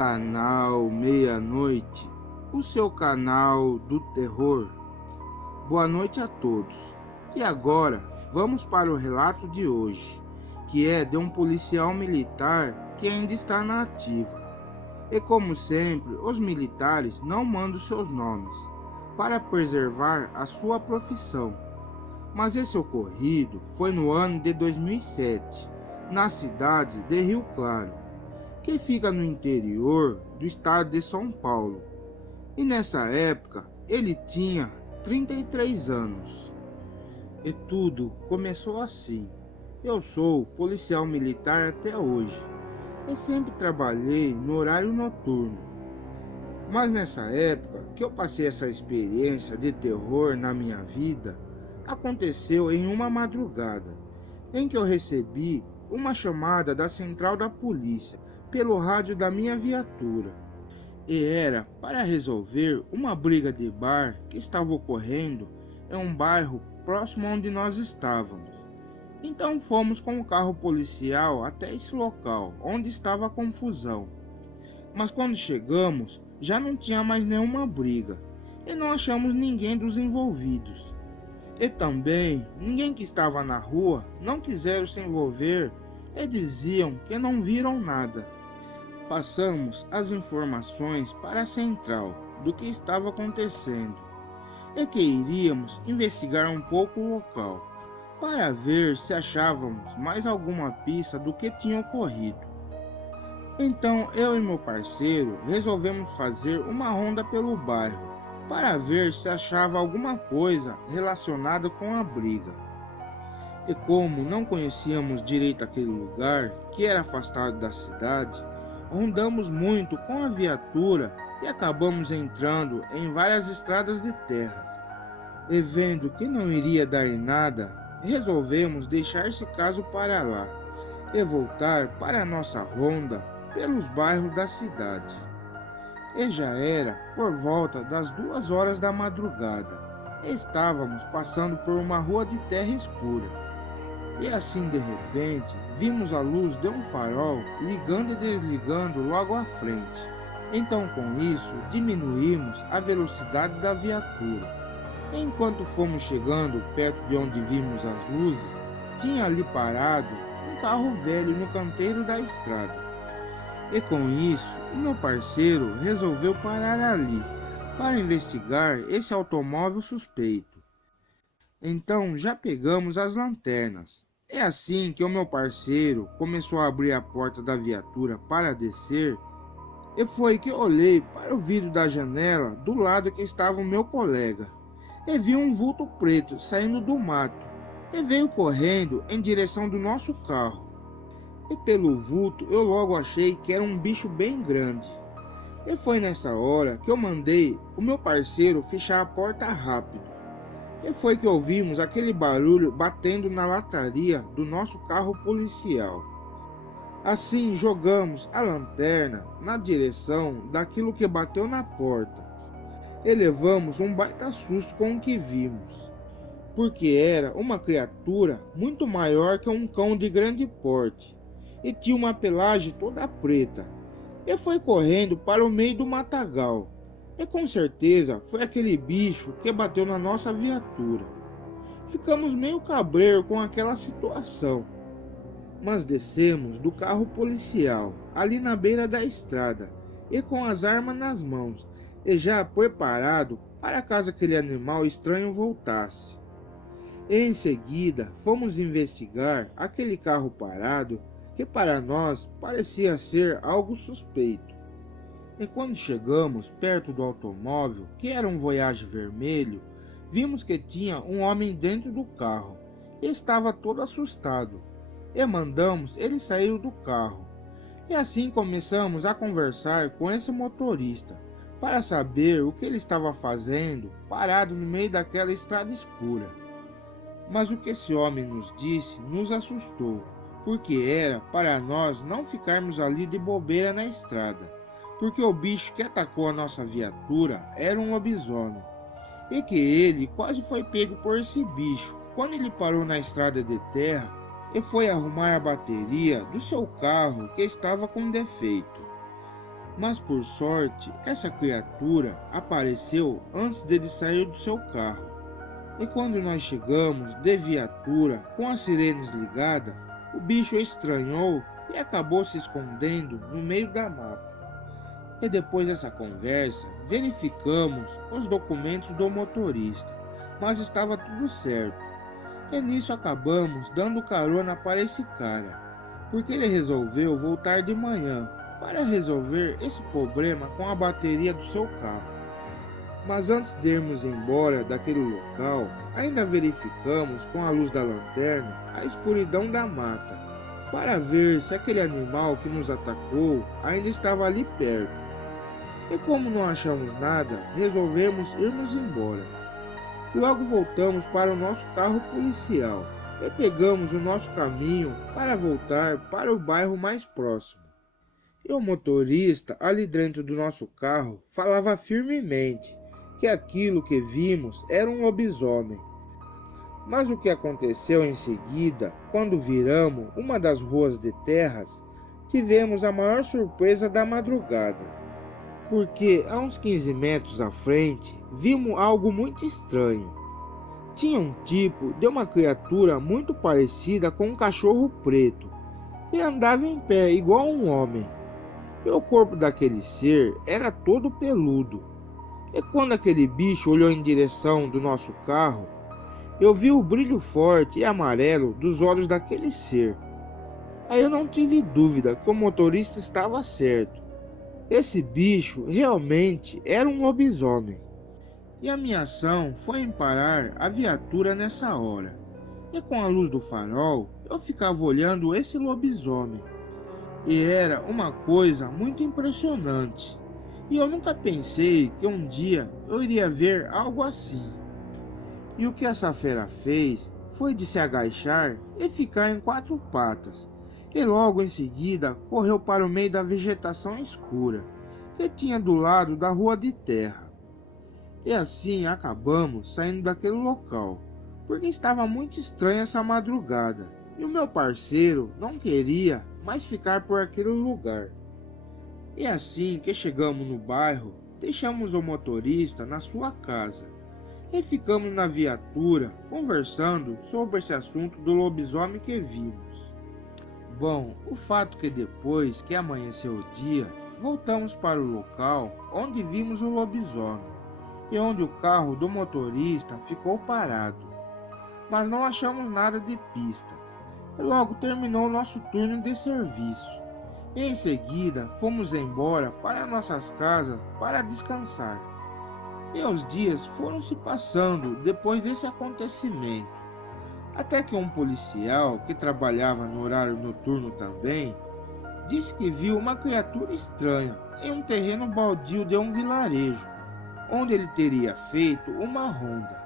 Canal Meia-Noite, o seu canal do terror. Boa noite a todos. E agora, vamos para o relato de hoje, que é de um policial militar que ainda está na ativa. E como sempre, os militares não mandam seus nomes, para preservar a sua profissão. Mas esse ocorrido foi no ano de 2007, na cidade de Rio Claro, que fica no interior do estado de São Paulo. E nessa época ele tinha 33 anos. E tudo começou assim. Eu sou policial militar até hoje e sempre trabalhei no horário noturno. Mas nessa época que eu passei essa experiência de terror na minha vida, aconteceu em uma madrugada, em que eu recebi uma chamada da central da polícia pelo rádio da minha viatura. E era para resolver uma briga de bar que estava ocorrendo em um bairro próximo onde nós estávamos. Então fomos com o carro policial até esse local, onde estava a confusão. Mas quando chegamos, já não tinha mais nenhuma briga, e não achamos ninguém dos envolvidos. E também, ninguém que estava na rua não quiseram se envolver e diziam que não viram nada. Passamos as informações para a central do que estava acontecendo e que iríamos investigar um pouco o local para ver se achávamos mais alguma pista do que tinha ocorrido. Então eu e meu parceiro resolvemos fazer uma ronda pelo bairro para ver se achava alguma coisa relacionada com a briga. E como não conhecíamos direito aquele lugar, que era afastado da cidade, rondamos muito com a viatura e acabamos entrando em várias estradas de terras. E vendo que não iria dar em nada, resolvemos deixar esse caso para lá e voltar para a nossa ronda pelos bairros da cidade. E já era por volta das 2 horas da madrugada. Estávamos passando por uma rua de terra escura. E assim de repente, vimos a luz de um farol ligando e desligando logo à frente. Então com isso, diminuímos a velocidade da viatura. Enquanto fomos chegando perto de onde vimos as luzes, tinha ali parado um carro velho no canteiro da estrada. E com isso, o meu parceiro resolveu parar ali para investigar esse automóvel suspeito. Então já pegamos as lanternas. É assim que o meu parceiro começou a abrir a porta da viatura para descer, e foi que olhei para o vidro da janela do lado que estava o meu colega, e vi um vulto preto saindo do mato, e veio correndo em direção do nosso carro. E pelo vulto eu logo achei que era um bicho bem grande. E foi nessa hora que eu mandei o meu parceiro fechar a porta rápido. E foi que ouvimos aquele barulho batendo na lataria do nosso carro policial. Assim jogamos a lanterna na direção daquilo que bateu na porta. E levamos um baita susto com o que vimos, porque era uma criatura muito maior que um cão de grande porte. E tinha uma pelagem toda preta, e foi correndo para o meio do matagal, e com certeza foi aquele bicho que bateu na nossa viatura. Ficamos meio cabreiro com aquela situação, mas descemos do carro policial, ali na beira da estrada, e com as armas nas mãos, e já preparado para caso aquele animal estranho voltasse. E em seguida fomos investigar aquele carro parado, que para nós parecia ser algo suspeito. E quando chegamos perto do automóvel, que era um Voyage vermelho, vimos que tinha um homem dentro do carro e estava todo assustado. E mandamos ele sair do carro. E assim começamos a conversar com esse motorista para saber o que ele estava fazendo parado no meio daquela estrada escura. Mas o que esse homem nos disse nos assustou, porque era para nós não ficarmos ali de bobeira na estrada, porque o bicho que atacou a nossa viatura era um lobisomem, e que ele quase foi pego por esse bicho quando ele parou na estrada de terra e foi arrumar a bateria do seu carro que estava com defeito. Mas por sorte, essa criatura apareceu antes dele sair do seu carro. E quando nós chegamos de viatura com as sirenes ligadas, o bicho estranhou e acabou se escondendo no meio da mata. E depois dessa conversa, verificamos os documentos do motorista, mas estava tudo certo. E nisso acabamos dando carona para esse cara, porque ele resolveu voltar de manhã para resolver esse problema com a bateria do seu carro. Mas antes de irmos embora daquele local, ainda verificamos com a luz da lanterna a escuridão da mata, para ver se aquele animal que nos atacou ainda estava ali perto. E como não achamos nada, resolvemos irmos embora. Logo voltamos para o nosso carro policial e pegamos o nosso caminho para voltar para o bairro mais próximo. E o motorista ali dentro do nosso carro falava firmemente que aquilo que vimos era um lobisomem. Mas o que aconteceu em seguida, quando viramos uma das ruas de terras, tivemos a maior surpresa da madrugada. Porque a uns 15 metros à frente, vimos algo muito estranho. Tinha um tipo de uma criatura muito parecida com um cachorro preto, e andava em pé igual um homem. E o corpo daquele ser era todo peludo. E quando aquele bicho olhou em direção do nosso carro, eu vi o brilho forte e amarelo dos olhos daquele ser. Aí eu não tive dúvida que o motorista estava certo. Esse bicho realmente era um lobisomem. E a minha ação foi em parar a viatura nessa hora. E com a luz do farol, eu ficava olhando esse lobisomem. E era uma coisa muito impressionante. E eu nunca pensei que um dia eu iria ver algo assim. E o que essa fera fez foi de se agachar e ficar em 4 patas. E logo em seguida correu para o meio da vegetação escura que tinha do lado da rua de terra. E assim acabamos saindo daquele local, porque estava muito estranha essa madrugada. E o meu parceiro não queria mais ficar por aquele lugar. E assim que chegamos no bairro, deixamos o motorista na sua casa e ficamos na viatura conversando sobre esse assunto do lobisomem que vimos. Bom, o fato é que depois que amanheceu o dia, voltamos para o local onde vimos o lobisomem e onde o carro do motorista ficou parado. Mas não achamos nada de pista. E logo terminou o nosso turno de serviço. E em seguida fomos embora para nossas casas para descansar. E os dias foram se passando depois desse acontecimento, até que um policial que trabalhava no horário noturno também disse que viu uma criatura estranha em um terreno baldio de um vilarejo, onde ele teria feito uma ronda,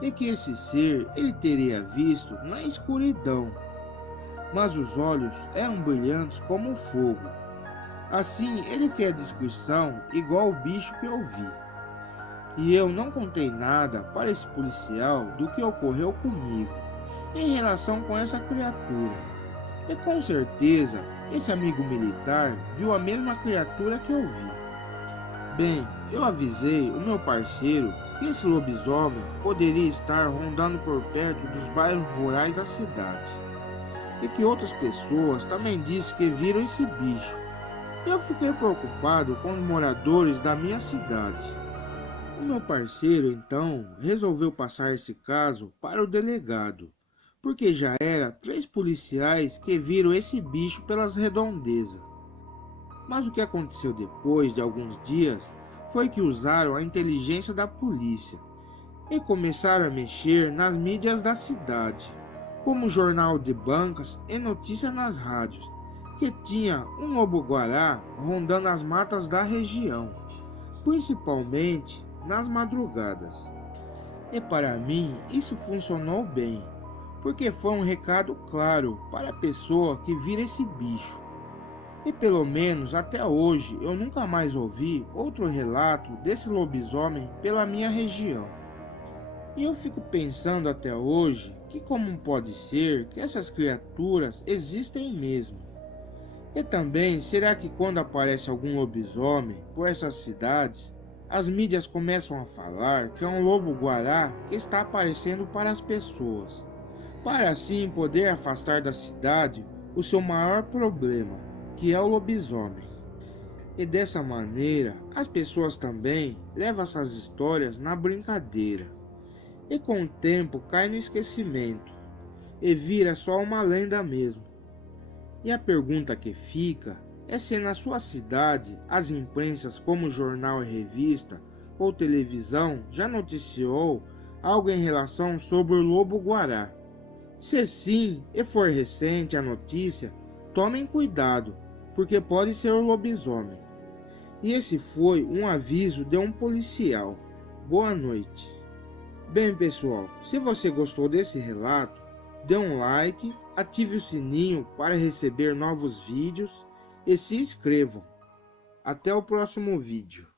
e que esse ser ele teria visto na escuridão, mas os olhos eram brilhantes como fogo. Assim ele fez a descrição igual o bicho que eu vi. E eu não contei nada para esse policial do que ocorreu comigo em relação com essa criatura. E com certeza esse amigo militar viu a mesma criatura que eu vi. Bem, eu avisei o meu parceiro que esse lobisomem poderia estar rondando por perto dos bairros rurais da cidade. E que outras pessoas também disseram que viram esse bicho. Eu fiquei preocupado com os moradores da minha cidade. O meu parceiro então resolveu passar esse caso para o delegado, porque já era 3 policiais que viram esse bicho pelas redondezas. Mas o que aconteceu depois de alguns dias foi que usaram a inteligência da polícia e começaram a mexer nas mídias da cidade, como jornal de bancas e notícia nas rádios, que tinha um lobo-guará rondando as matas da região, principalmente nas madrugadas. E para mim isso funcionou bem, porque foi um recado claro para a pessoa que vira esse bicho. E pelo menos até hoje eu nunca mais ouvi outro relato desse lobisomem pela minha região. E eu fico pensando até hoje que como pode ser que essas criaturas existem mesmo. E também, será que quando aparece algum lobisomem por essas cidades, as mídias começam a falar que é um lobo-guará que está aparecendo para as pessoas, para assim poder afastar da cidade o seu maior problema, que é o lobisomem. E dessa maneira, as pessoas também levam essas histórias na brincadeira, e com o tempo cai no esquecimento, e vira só uma lenda mesmo. E a pergunta que fica é se na sua cidade as imprensas como jornal e revista ou televisão já noticiou algo em relação sobre o lobo-guará. Se sim e for recente a notícia, tomem cuidado, porque pode ser o lobisomem. E esse foi um aviso de um policial. Boa noite. Bem, pessoal, se você gostou desse relato, dê um like, ative o sininho para receber novos vídeos e se inscrevam. Até o próximo vídeo.